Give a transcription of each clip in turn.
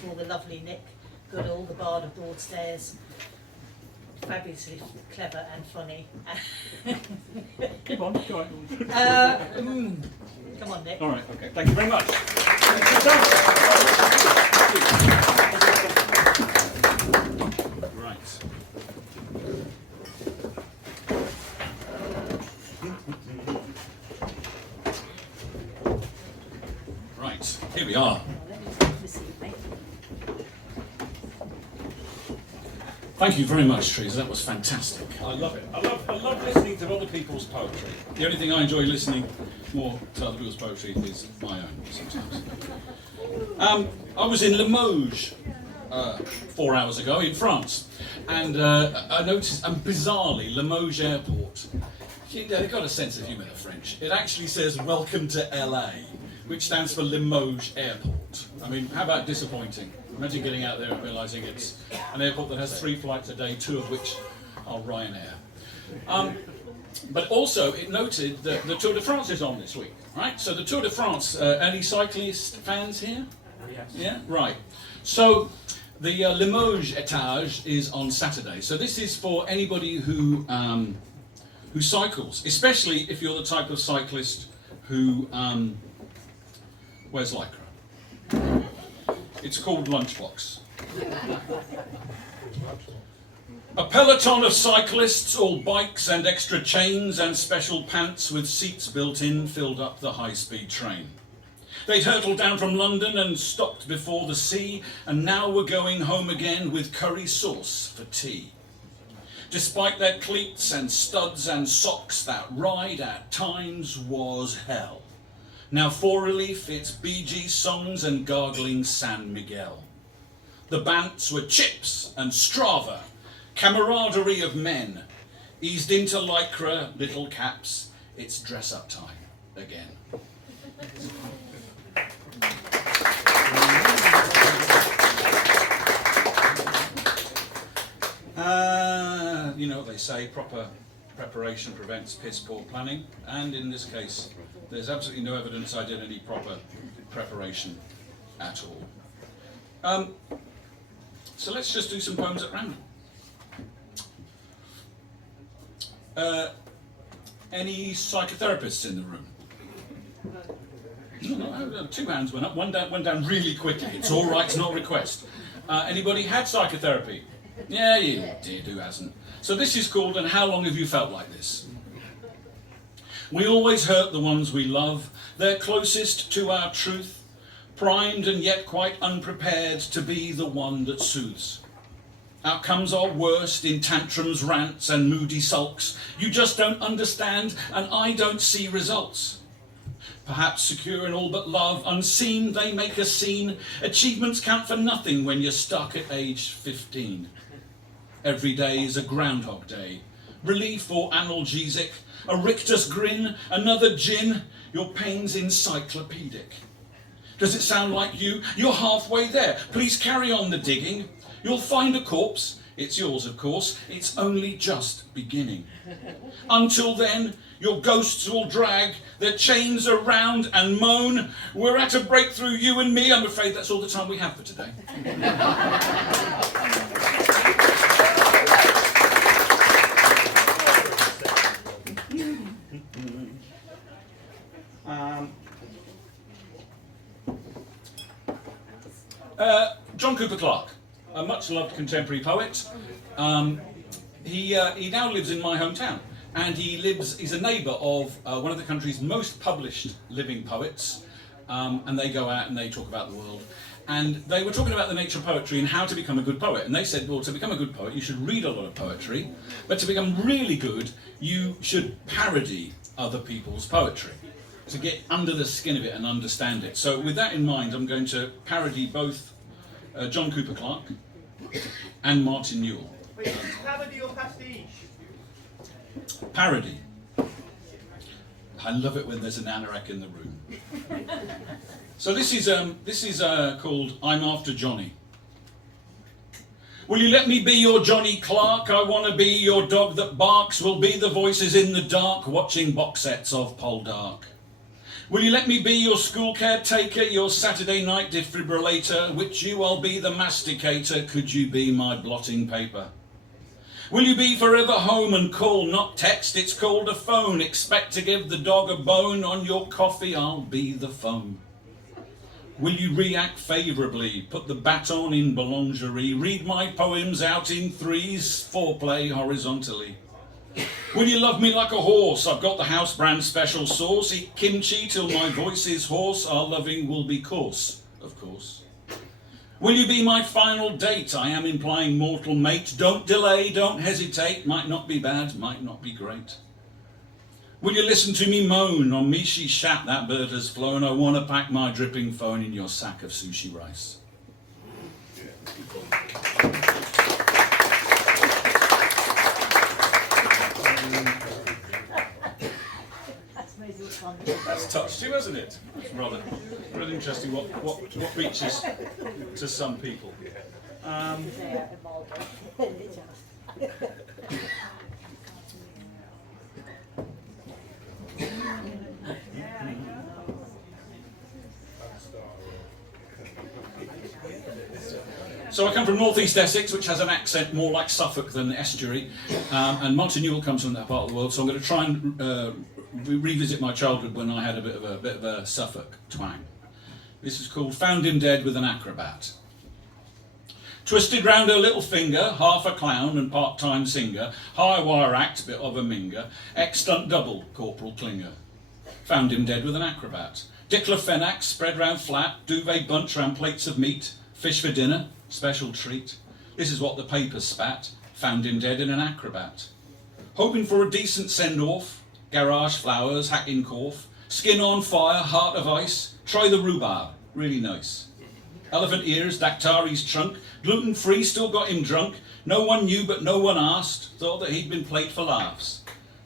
for the lovely Nick Goodall, the Bard of Broadstairs. Fabulously clever and funny. Come on, go on. Come on, Nick. All right, okay. Thank you very much. Right. Right, here we are. Let me take this evening. Thank you very much, Teresa. That was fantastic. I love it. I love listening to other people's poetry. The only thing I enjoy listening more to other people's poetry is my own sometimes. I was in Limoges 4 hours ago in France, and I noticed, and bizarrely, Limoges Airport, they've got a sense of humour, the French. It actually says "Welcome to LA," which stands for Limoges Airport. I mean, how about disappointing? Imagine getting out there and realising it's an airport that has 3 flights a day, 2 of which are Ryanair. But also, it noted that the Tour de France is on this week, right? So the Tour de France, any cyclist fans here? Yes. Yeah, right. So the Limoges étage is on Saturday. So this is for anybody who cycles, especially if you're the type of cyclist who wears lycra. It's called Lunchbox. A peloton of cyclists, all bikes and extra chains and special pants with seats built in, filled up the high-speed train. They'd hurtled down from London and stopped before the sea, and now were going home again with curry sauce for tea. Despite their cleats and studs and socks, that ride at times was hell. Now for relief, it's Bee Gees songs and gargling San Miguel. The bants were Chips and Strava, camaraderie of men, eased into lycra little caps. It's dress-up time again. You know what they say, proper preparation prevents piss poor planning, and in this case there's absolutely no evidence I did any proper preparation at all. So let's just do some poems at random. Any psychotherapists in the room? No, 2 hands went up, one down really quickly. It's all right, it's not a request. Anybody had psychotherapy? Yeah, who hasn't? So this is called "And How Long Have You Felt Like This?" We always hurt the ones we love. They're closest to our truth, primed and yet quite unprepared to be the one that soothes. Outcomes are worst in tantrums, rants and moody sulks. You just don't understand and I don't see results. Perhaps secure in all but love, unseen they make a scene. Achievements count for nothing when you're stuck at age 15. Every day is a Groundhog Day. Relief or analgesic, a rictus grin, another gin, your pain's encyclopedic. Does it sound like you? You're halfway there. Please carry on the digging. You'll find a corpse. It's yours, of course. It's only just beginning. Until then, your ghosts will drag their chains around and moan. We're at a breakthrough, you and me. I'm afraid that's all the time we have for today. John Cooper Clarke, a much-loved contemporary poet. He now lives in my hometown, and he's a neighbour of one of the country's most published living poets, and they go out and they talk about the world. And they were talking about the nature of poetry and how to become a good poet. And they said, well, to become a good poet, you should read a lot of poetry, but to become really good, you should parody other people's poetry, to get under the skin of it and understand it. So with that in mind, I'm going to parody both John Cooper Clarke and Martin Newell. Wait, parody or pastiche? Parody. I love it when there's an anorak in the room. So this is called "I'm After Johnny." Will you let me be your Johnny Clark? I want to be your dog that barks. We'll be the voices in the dark, watching box sets of Poldark. Will you let me be your school caretaker, your Saturday night defibrillator? Which you I'll be the masticator, could you be my blotting paper? Will you be forever home and call, not text, it's called a phone. Expect to give the dog a bone, on your coffee I'll be the phone. Will you react favourably, put the baton in boulangerie, read my poems out in threes, foreplay horizontally? Will you love me like a horse? I've got the house brand special sauce, eat kimchi till my voice is hoarse, our loving will be coarse, of course. Will you be my final date? I am implying mortal mate. Don't delay, don't hesitate, might not be bad, might not be great. Will you listen to me moan? On me she shat, that bird has flown. I want to pack my dripping phone in your sack of sushi rice. That's touched you, hasn't it? It's rather interesting what reaches to some people. So I come from North East Essex, which has an accent more like Suffolk than estuary, and Montanewell comes from that part of the world. So I'm going to try and revisit my childhood when I had a bit of a Suffolk twang. This is called "Found Him Dead with an Acrobat." Twisted round her little finger, half a clown and part-time singer, high wire act, bit of a minger, ex-stunt double, Corporal Klinger. Found him dead with an acrobat. Diclofenac spread round flat, duvet bunch round plates of meat, fish for dinner, special treat. This is what the papers spat. Found him dead in an acrobat. Hoping for a decent send-off, garage flowers, hat in cough, skin on fire, heart of ice, try the rhubarb, really nice. Elephant ears, Dactari's trunk, gluten-free, still got him drunk. No one knew but no one asked, thought that he'd been played for laughs.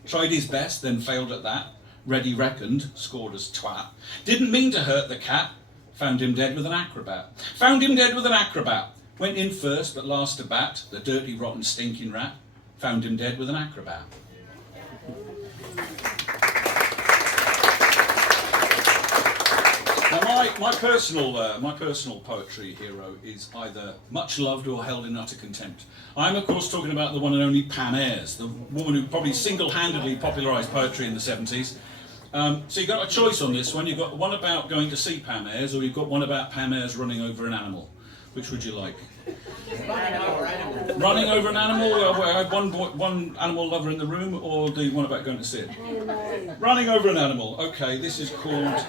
Tried his best, then failed at that. Ready reckoned, scored as twat. Didn't mean to hurt the cat. Found him dead with an acrobat. Found him dead with an acrobat. Went in first, but last to bat. The dirty, rotten, stinking rat. Found him dead with an acrobat. Now my personal poetry hero is either much loved or held in utter contempt. I'm of course talking about the one and only Pam Ayres, the woman who probably single-handedly popularised poetry in the 70s. So you've got a choice on this one. You've got one about going to see Pam Ayres, or you've got one about Pam Ayres running over an animal. Which would you like? Running over an animal? Where I had one animal lover in the room, or the one about going to see it? Running over an animal. Okay, this is called...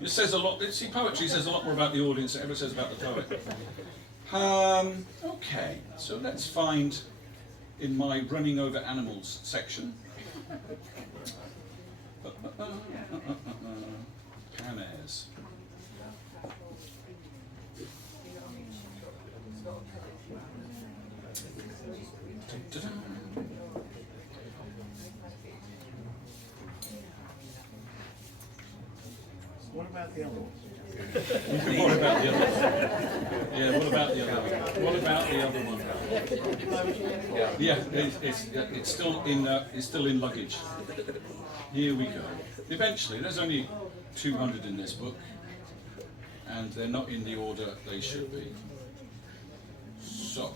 it says a lot... See, poetry says a lot more about the audience than it ever says about the poet. Okay, so let's find in my running over animals section. Pam Ayres. What about the other one? What about the other one? Yeah, what about the other one? What about the other one? Yeah, it's still in luggage. Here we go. Eventually, there's only 200 in this book, and they're not in the order they should be. So.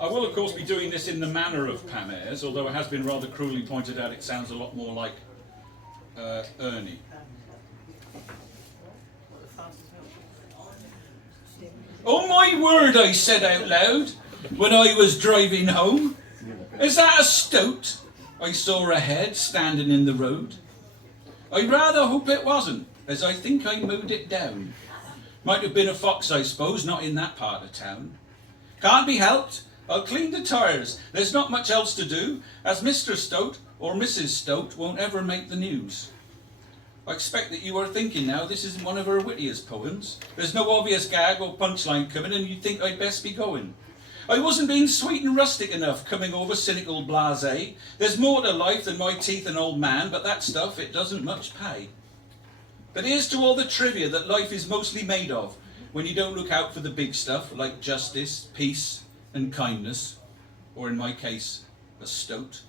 I will, of course, be doing this in the manner of Pam Ayres, although it has been rather cruelly pointed out it sounds a lot more like Ernie. Oh my word, I said out loud when I was driving home. Is that a stoat I saw ahead standing in the road? I rather hope it wasn't, as I think I mowed it down. Might have been a fox, I suppose, not in that part of town. Can't be helped. I'll clean the tyres. There's not much else to do, as Mr. Stoat or Mrs. Stoat won't ever make the news. I expect that you are thinking now this isn't one of her wittiest poems. There's no obvious gag or punchline coming, and you think I'd best be going. I wasn't being sweet and rustic enough, coming over cynical blasé. There's more to life than my teeth and old man, but that stuff, it doesn't much pay. But here's to all the trivia that life is mostly made of, when you don't look out for the big stuff, like justice, peace, and kindness, or in my case, a stoat.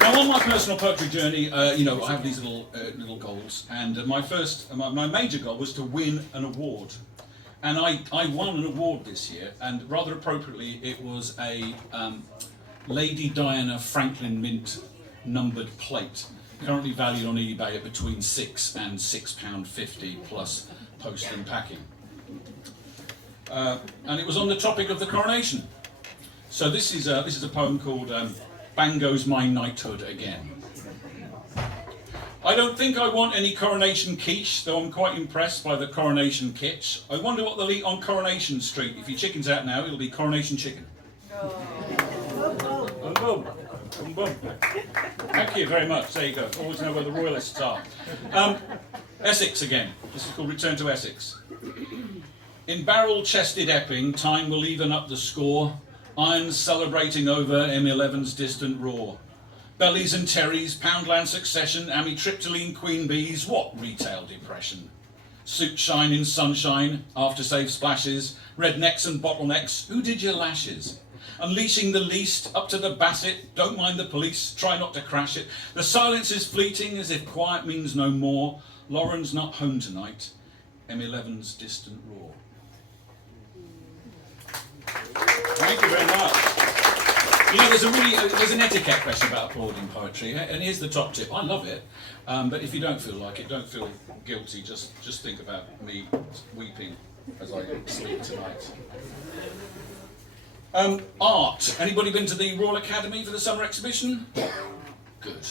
Now, on my personal poetry journey, I have these little goals, and my major goal was to win an award. And I won an award this year, and rather appropriately, it was a Lady Diana Franklin Mint numbered plate, currently valued on eBay at between £6 and £6.50 plus post and packing. And it was on the topic of the coronation. So this is a poem called "Bang Goes My Knighthood Again." I don't think I want any coronation quiche, though I'm quite impressed by the coronation kitsch. I wonder what they'll eat on Coronation Street. If your chicken's out now, it'll be coronation chicken. Boom, boom. Boom, boom. Thank you very much. There you go. Always know where the royalists are. Essex again. This is called Return to Essex. In barrel-chested Epping, time will even up the score. Irons celebrating over M11's distant roar. Bellies and Terries, Poundland Succession, amitriptyline Queen Bees, what retail depression? Suit shine in sunshine, after-save splashes, rednecks and bottlenecks, who did your lashes? Unleashing the least, up to the basset, don't mind the police, try not to crash it. The silence is fleeting, as if quiet means no more. Lauren's not home tonight, M11's distant roar. Thank you very much. There's an etiquette question about applauding poetry, and here's the top tip. I love it, but if you don't feel like it, don't feel guilty. Just think about me weeping as I sleep tonight. Art. Anybody been to the Royal Academy for the summer exhibition? Good.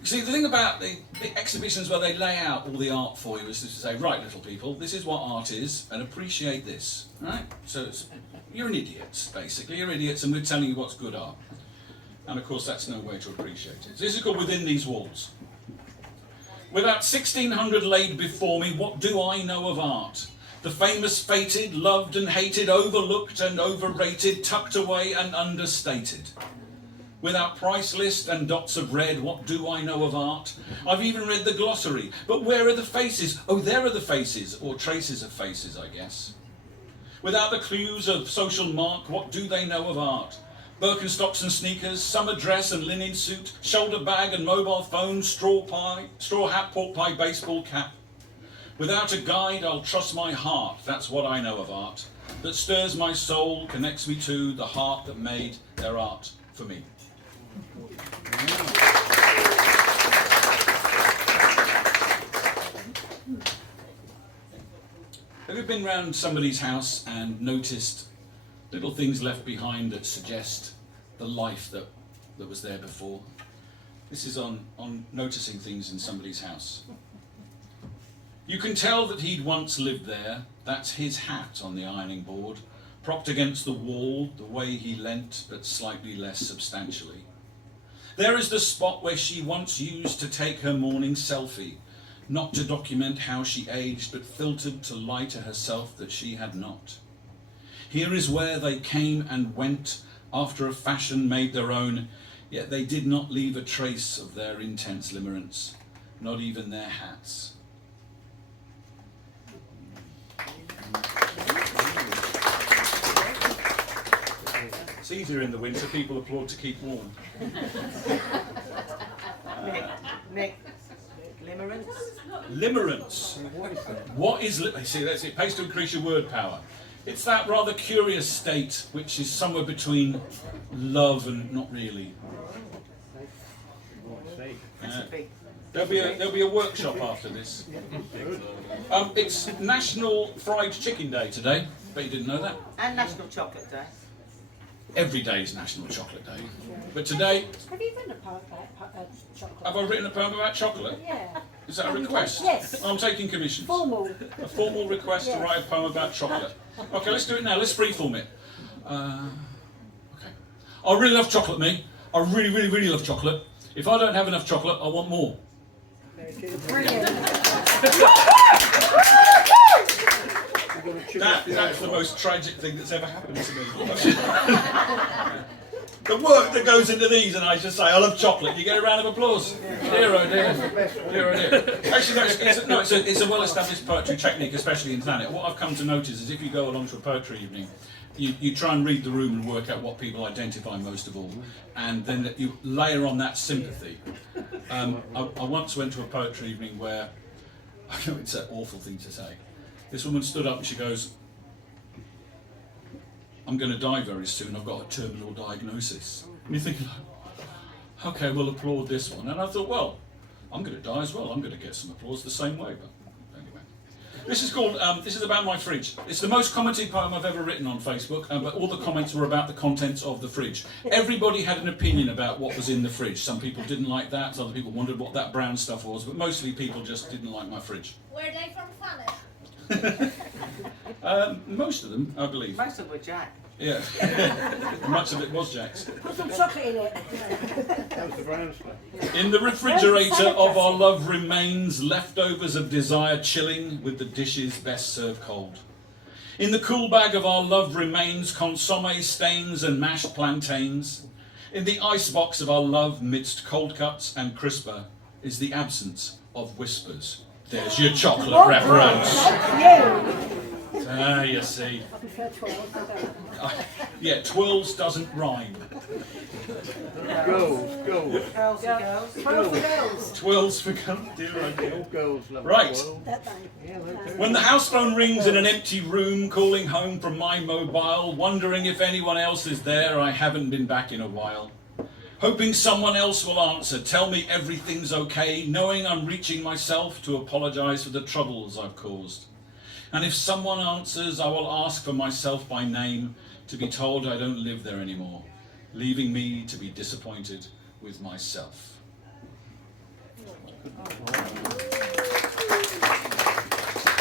You see, the thing about the exhibitions where they lay out all the art for you is to say, right, little people, this is what art is, and appreciate this. Right? So you're an idiot, basically. You're idiots, and we're telling you what's good art. And of course, that's no way to appreciate it. This is called Within These Walls. Without 1600 laid before me, what do I know of art? The famous, fated, loved and hated, overlooked and overrated, tucked away and understated. Without price list and dots of red, what do I know of art? I've even read the glossary, but where are the faces? Oh, there are the faces, or traces of faces, I guess. Without the clues of social mark, what do they know of art? Birkenstocks and sneakers, summer dress and linen suit, shoulder bag and mobile phone, straw hat, pork pie, baseball cap. Without a guide, I'll trust my heart, that's what I know of art. That stirs my soul, connects me to the heart that made their art for me. Have you been round somebody's house and noticed little things left behind that suggest the life that was there before? This is on noticing things in somebody's house. You can tell that he'd once lived there. That's his hat on the ironing board, propped against the wall, the way he leant, but slightly less substantially. There is the spot where she once used to take her morning selfie, not to document how she aged, but filtered to lie to herself that she had not. Here is where they came and went, after a fashion made their own, yet they did not leave a trace of their intense limerence, not even their hats. It's easier in the winter, people applaud to keep warm. Nick, limerence? Limerence. What is limerence? See, that's it pays to increase your word power. It's that rather curious state which is somewhere between love and not really. There'll be a workshop after this. It's National Fried Chicken Day today. Bet you didn't know that. And National Chocolate Day. Every day is National Chocolate Day. But today, Have you written a poem about chocolate? have I written a poem about chocolate? Yeah. Is that a request? Yes. I'm taking commissions. Formal. A formal request to Yes. write a poem about chocolate. Okay, let's do it now. Let's freeform it. Okay. I really love chocolate, me. I really, really, really love chocolate. If I don't have enough chocolate, I want more. Brilliant. That's the most tragic thing that's ever happened to me. The work that goes into these, and I just say, I love chocolate. You get a round of applause. Dear, oh dear. Dear, oh dear. Actually, no, it's a well-established poetry technique, especially in Thanet. What I've come to notice is if you go along to a poetry evening, you try and read the room and work out what people identify most of all, and then you layer on that sympathy. I once went to a poetry evening where, I know it's an awful thing to say, this woman stood up and she goes, I'm going to die very soon, I've got a terminal diagnosis. And you think, okay, we'll applaud this one. And I thought, well, I'm going to die as well, I'm going to get some applause the same way. But anyway. This is called, this is about my fridge. It's the most commented poem I've ever written on Facebook, but all the comments were about the contents of the fridge. Everybody had an opinion about what was in the fridge. Some people didn't like that, other people wondered what that brown stuff was, but mostly people just didn't like my fridge. Were they from Thanet? Most of them, I believe. Most of them were Jack. Yeah. Much of it was Jack's. Put some chocolate in it. That was the brown stuff. In the refrigerator of our love remains leftovers of desire chilling with the dishes best served cold. In the cool bag of our love remains consomme stains and mashed plantains. In the icebox of our love midst cold cuts and crisper is the absence of whispers. There's your chocolate reference. Ah, you see. I prefer 12. I don't. Yeah, twirls doesn't rhyme. Girls. Girls and girls. 12 for girls. Twirls for come, dear oh dear. All girls love Right. twirl. That day. Yeah, they do. When the house phone rings in an empty room, calling home from my mobile, wondering if anyone else is there, I haven't been back in a while. Hoping someone else will answer, tell me everything's okay, knowing I'm reaching myself to apologise for the troubles I've caused. And if someone answers, I will ask for myself by name, to be told I don't live there anymore, leaving me to be disappointed with myself.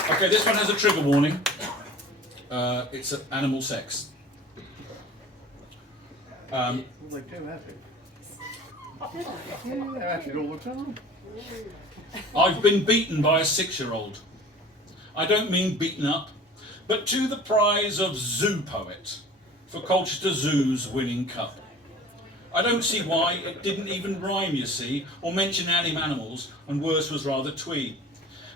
Okay, this one has a trigger warning. It's animal sex. Well, they do have it. Yeah, they have it all the time. I've been beaten by a 6-year-old. I don't mean beaten up, but to the prize of zoo poet for Colchester Zoo's winning cup. I don't see why it didn't even rhyme, you see, or mention animals, and worse was rather twee.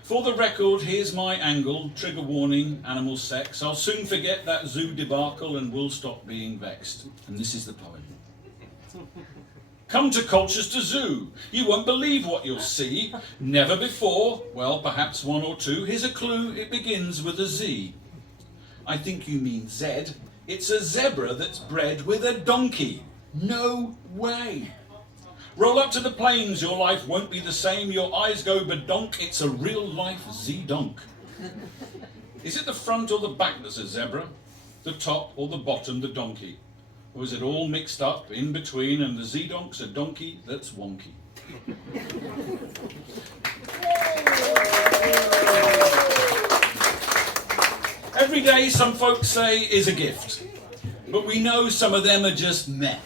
For the record, here's my angle, trigger warning, animal sex. I'll soon forget that zoo debacle and will stop being vexed. And this is the poem. Come to Colchester Zoo. You won't believe what you'll see. Never before, well, perhaps one or two. Here's a clue, it begins with a Z. I think you mean Z. It's a zebra that's bred with a donkey. No way. Roll up to the plains, your life won't be the same. Your eyes go badonk, it's a real life Z-donk. Is it the front or the back that's a zebra? The top or the bottom, the donkey? Or is it all mixed up in between and the Z-donk's a donkey that's wonky? Every day some folks say is a gift, but we know some of them are just meh.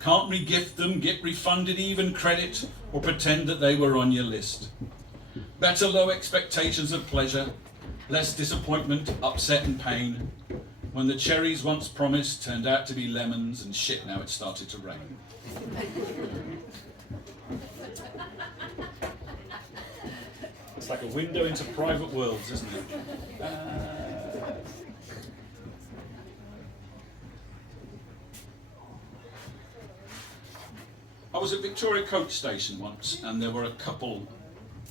Can't re-gift them, get refunded even credit, or pretend that they were on your list. Better low expectations of pleasure, less disappointment, upset and pain. When the cherries once promised turned out to be lemons, and shit, now it started to rain. It's like a window into private worlds, isn't it? I was at Victoria Coach Station once, and there were a couple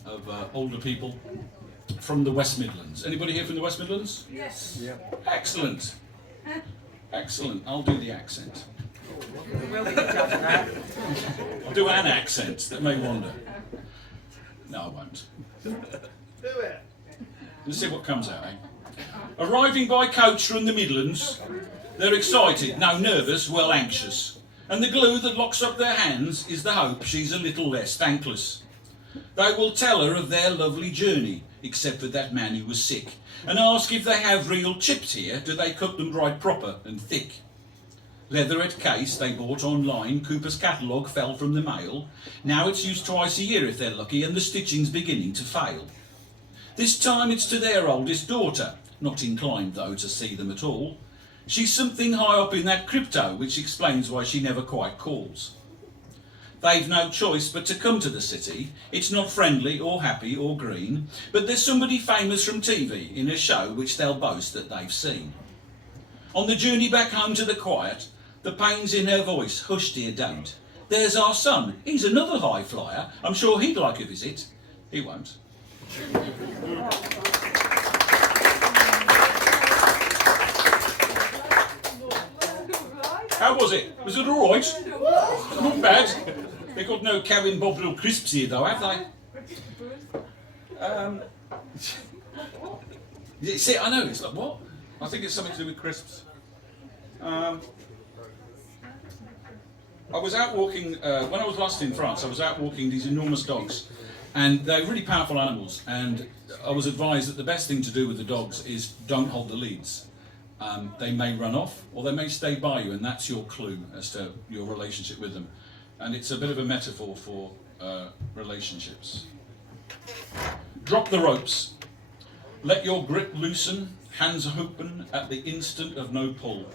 of older people from the West Midlands. Anybody here from the West Midlands? Yes. Yeah. Excellent. Excellent. I'll do the accent. We'll be the judge of that. I'll do an accent that may wander. No, I won't. Do it. Let's see what comes out, eh? Arriving by coach from the Midlands, they're excited, no nervous, well anxious. And the glue that locks up their hands is the hope she's a little less thankless. They will tell her of their lovely journey, except for that man who was sick, and ask if they have real chips here, do they cook them right proper and thick. Leatherette case they bought online, Cooper's catalogue fell from the mail. Now it's used twice a year if they're lucky, and the stitching's beginning to fail. This time it's to their oldest daughter, not inclined though to see them at all. She's something high up in that crypto, which explains why she never quite calls. They've no choice but to come to the city. It's not friendly or happy or green, but there's somebody famous from TV in a show which they'll boast that they've seen. On the journey back home to the quiet, the pain's in her voice, hush dear don't. There's our son, he's another high flyer, I'm sure he'd like a visit. He won't. How was it? Was it all right? Not bad. They got no cow and bob little crisps here though, have they? See, I know, it's like, what? I think it's something to do with crisps. I was out walking, when I was last in France, I was out walking these enormous dogs. And they're really powerful animals. And I was advised that the best thing to do with the dogs is don't hold the leads. They may run off or they may stay by you, and that's your clue as to your relationship with them. And it's a bit of a metaphor for relationships. Drop the ropes. Let your grip loosen, hands open at the instant of no pull.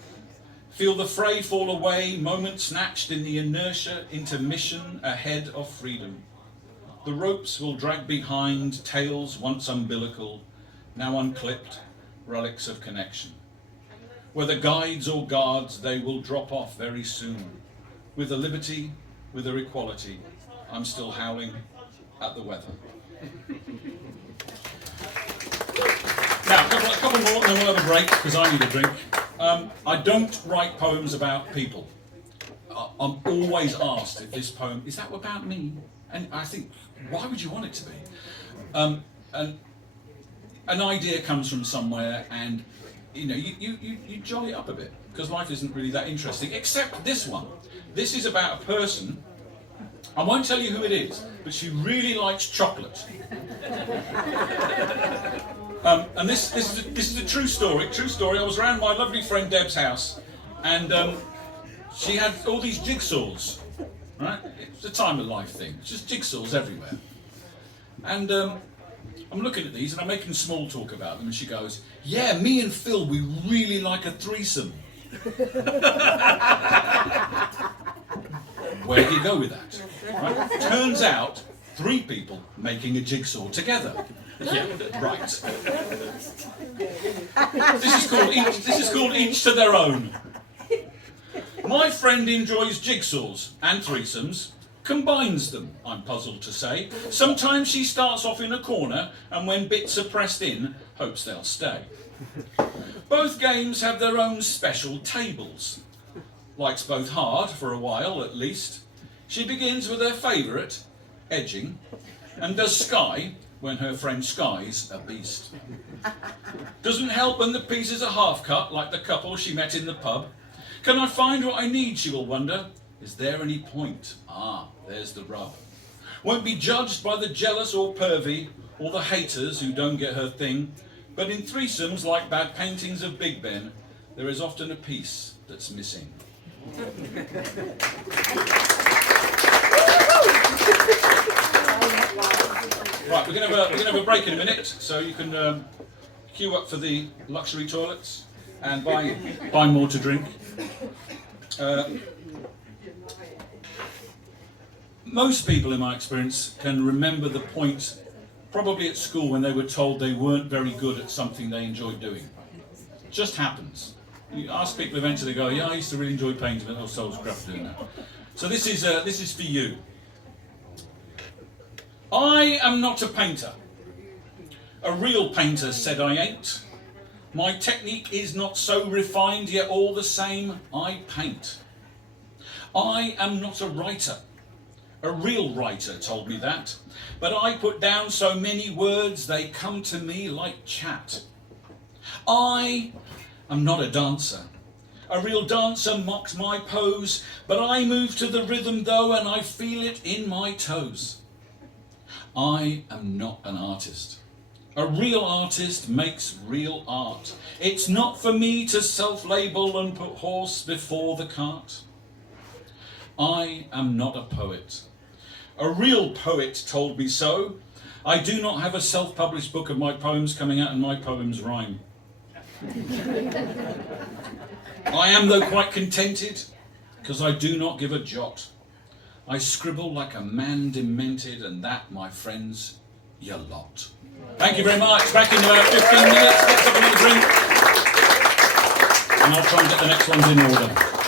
Feel the fray fall away, moment snatched in the inertia, intermission ahead of freedom. The ropes will drag behind, tails once umbilical, now unclipped, relics of connection. Whether guides or guards, they will drop off very soon. With a liberty, with a equality, I'm still howling at the weather. Now, a couple more and then we'll have a break, because I need a drink. I don't write poems about people. I'm always asked if this poem, is that about me? And I think, why would you want it to be? And an idea comes from somewhere, and you know, you jolly it up a bit, because life isn't really that interesting, except this one. This is about a person, I won't tell you who it is, but she really likes chocolate. And this is a true story. I was around my lovely friend Deb's house, and she had all these jigsaws, right? It's a time of life thing. It's just jigsaws everywhere. And I'm looking at these and I'm making small talk about them, and she goes, yeah, me and Phil, we really like a threesome. Where do you go with that? Right? Turns out, 3 people making a jigsaw together. Yeah, right. This is called each to their own. My friend enjoys jigsaws and threesomes, combines them, I'm puzzled to say. Sometimes she starts off in a corner, and when bits are pressed in, hopes they'll stay. Both games have their own special tables. Likes both hard, for a while at least. She begins with her favourite, edging, and does sky when her friend Sky's a beast. Doesn't help when the pieces are half cut, like the couple she met in the pub. Can I find what I need, she will wonder. Is there any point? Ah, there's the rub. Won't be judged by the jealous or pervy, or the haters who don't get her thing. But in threesomes, like bad paintings of Big Ben, there is often a piece that's missing. Right, we're gonna have a break in a minute, so you can queue up for the luxury toilets and buy more to drink. Most people, in my experience, can remember the point, probably at school, when they were told they weren't very good at something they enjoyed doing. It just happens. You ask people eventually, they go, yeah, I used to really enjoy painting, but I was so crap doing that. So this is for you. I am not a painter. A real painter said I ain't. My technique is not so refined, yet all the same I paint. I am not a writer. A real writer told me that. But I put down so many words, they come to me like chat. I am not a dancer. A real dancer mocks my pose, but I move to the rhythm though, and I feel it in my toes. I am not an artist. A real artist makes real art. It's not for me to self-label and put horse before the cart. I am not a poet. A real poet told me so. I do not have a self-published book of my poems coming out, and my poems rhyme. I am though quite contented, because I do not give a jot. I scribble like a man demented, and that, my friends, your lot. Thank you very much. Back in about 15 minutes. Let's have another drink. And I'll try and get the next ones in order.